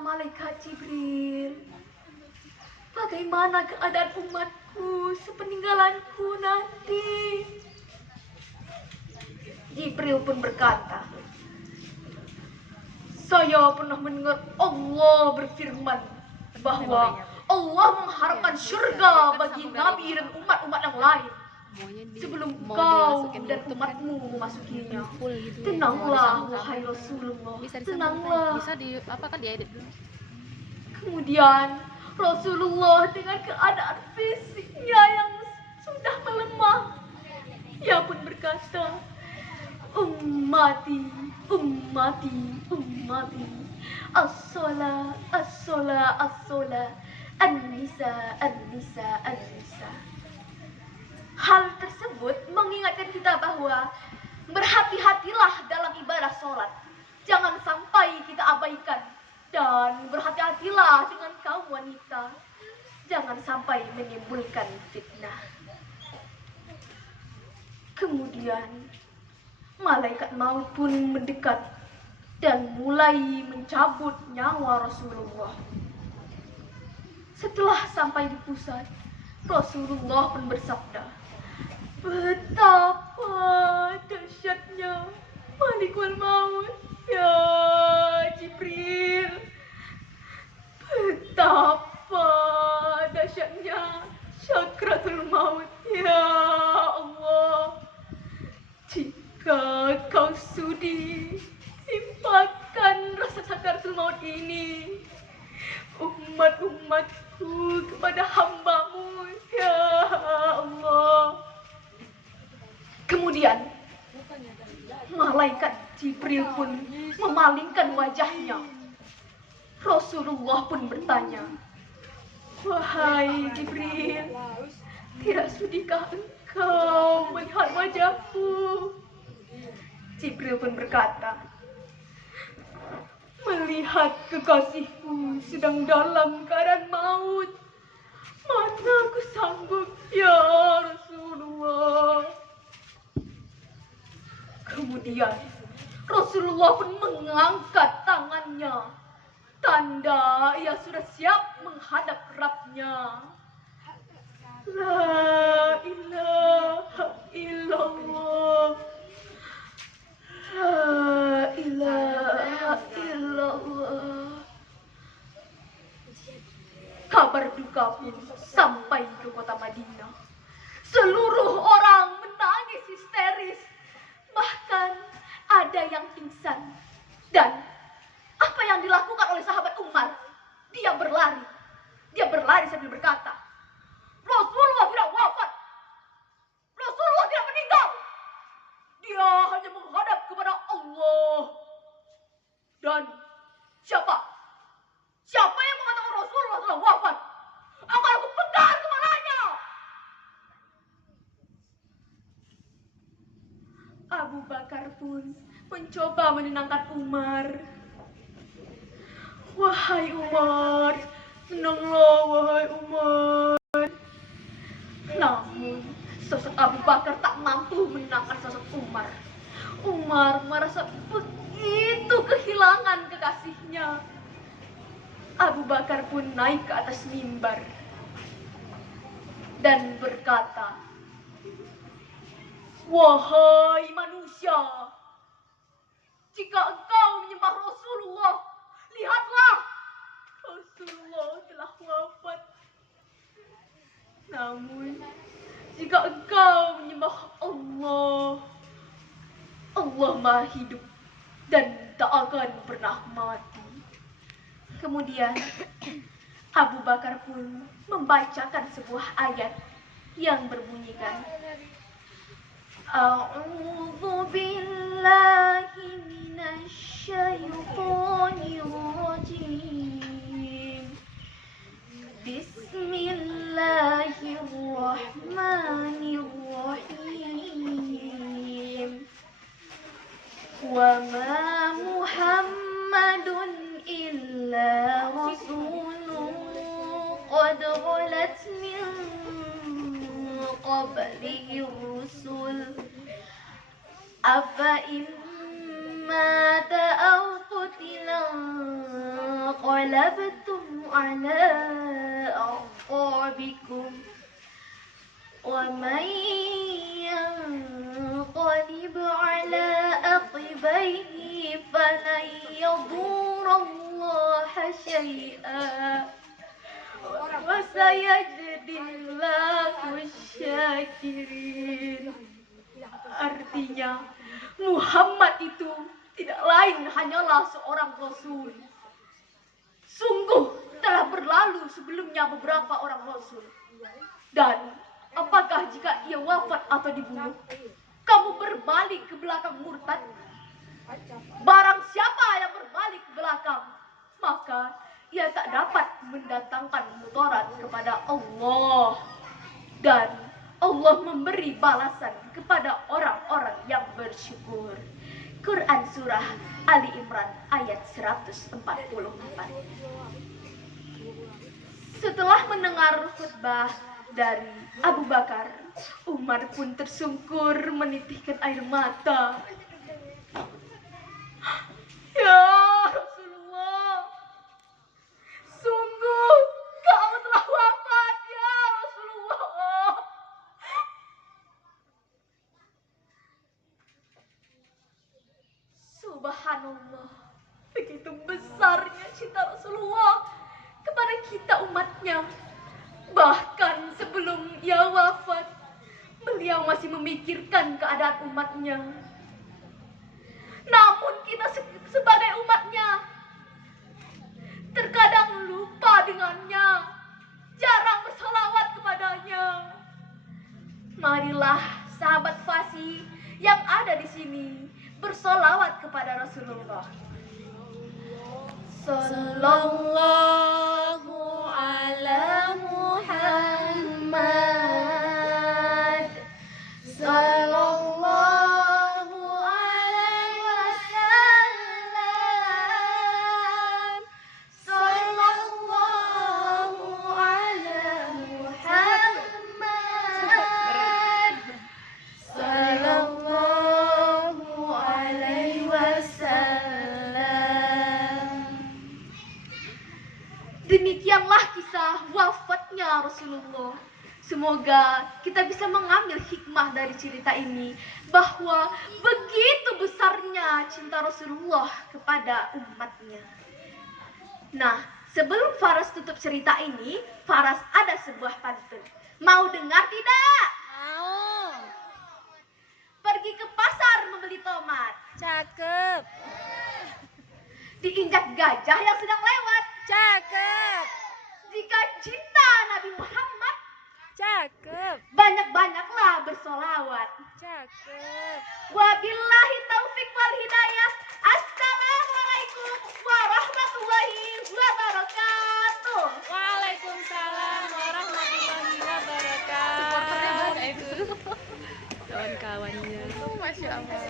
malaikat Jibril, bagaimana keadaan umatku sepeninggalanku nanti? Jibril pun berkata, saya pernah mendengar Allah berfirman bahwa Allah mengharapkan surga bagi Nabi dan umat-umat yang lain sebelum kau dan umatmu memasukinya. Tenanglah, wahai Rasulullah, tenanglah. Bisa diedit dulu. Kemudian Rasulullah dengan keadaan fisiknya yang sudah melemah, ia pun berkata, ummati, ummati, ummati, as-salah, as-salah, as-salah, an-nisa, an-nisa, an-nisa. Hal tersebut mengingatkan kita bahwa berhati-hatilah dalam ibadah sholat. Jangan sampai kita abaikan. Dan berhati-hatilah dengan kaum wanita. Jangan sampai menimbulkan fitnah. Kemudian malaikat maut pun mendekat dan mulai mencabut nyawa Rasulullah. Setelah sampai di pusat, Rasulullah pun bersabda, betapa dahsyatnya Malikul Maut, ya Jibril. Betapa dahsyatnya Sakratul Maut, ya Allah. Jika kau sudi timpakan rasa Sakratul Maut ini umat-umatku kepada hamba-Mu, ya Allah. Kemudian malaikat Jibril pun memalingkan wajahnya. Rasulullah pun bertanya, wahai Jibril, tidak sudikah engkau melihat wajahku? Jibril pun berkata, melihat kekasihku sedang dalam keadaan maut, mana aku sanggup, ya Rasulullah. Kemudian Rasulullah pun mengangkat tangannya, tanda ia sudah siap menghadap Rabbnya. La ilaha illallah, la ilaha illallah. Kabar duka pun sampai ke kota Madinah. Seluruh orang menangis histeris. Bahkan ada yang pingsan. Dan apa yang dilakukan oleh sahabat Umar? Dia berlari. Dia berlari sambil berkata, Rasulullah tidak wafat. Rasulullah tidak meninggal. Dia hanya menghadap kepada Allah. Dan siapa? Siapa yang mengatakan Rasulullah telah wafat? Akan aku pegang kepalanya. Abu Bakar pun mencoba menenangkan Umar. Wahai Umar, tenanglah wahai Umar. Namun sosok Abu Bakar tak mampu menenangkan sosok Umar. Umar merasa begitu kehilangan kekasihnya. Abu Bakar pun naik ke atas mimbar dan berkata, wahai manusia, jika engkau menyembah Rasulullah, lihatlah, Rasulullah telah wafat. Namun, jika engkau menyembah Allah, Allah Maha Hidup dan tak akan pernah mati. Kemudian, Abu Bakar pun membacakan sebuah ayat yang berbunyikan, A'udzu billahi minasy syaithanir rajim. Bismillahirrahmanirrahim. Wa ma Muhammadun illa rasulun qad khalat min qablihi rusul afa in mata aw qutila انقلبتم على أعقابكم ومن ينقلب على عقبيه فلن يضر الله شيئا وسيجزي الله الشاkirin. Artinya, Muhammad itu tidak lain hanyalah seorang rasul. Sungguh telah berlalu sebelumnya beberapa orang rasul. Dan apakah jika ia wafat atau dibunuh, kamu berbalik ke belakang murtad? Barang siapa yang berbalik ke belakang, maka ia tak dapat mendatangkan mudarat kepada Allah. Dan Allah memberi balasan kepada orang-orang yang bersyukur. Quran Surah Ali Imran ayat 144. Setelah mendengar khutbah dari Abu Bakar, Umar pun tersungkur menitihkan air mata. Ya Rasulullah, sungguh kau telah wafat ya Rasulullah. Subhanallah, begitu besarnya cinta Rasulullah kepada kita umatnya. Bahkan sebelum ia wafat, beliau masih memikirkan keadaan umatnya. Namun kita sebagai umatnya terkadang lupa dengannya, jarang bersolawat kepadanya. Marilah sahabat fasih yang ada di sini bersolawat kepada Rasulullah. Sallallahu ala Muhammad, sallallahu alaihi wasallam, sallallahu ala Muhammad, sallallahu alaihi wasallam. Demikianlah kisah wafatnya Rasulullah. Semoga kita bisa mengambil hikmah dari cerita ini, bahwa begitu besarnya cinta Rasulullah kepada umatnya. Nah, sebelum Faras tutup cerita ini, Faras ada sebuah pantun. Mau dengar tidak? Mau. Pergi ke pasar membeli tomat, Cakep. diinjak gajah yang sedang lewat. Cakep. Jika cinta Nabi Muhammad, Cakep. banyak-banyaklah bersolawat. Cakep. Wabillahi taufik wal hidayah. Assalamualaikum warahmatullahi wabarakatuh. Waalaikumsalam warahmatullahi wabarakatuh. Supporternya banyak itu. Kawan-kawannya. Masya Allah.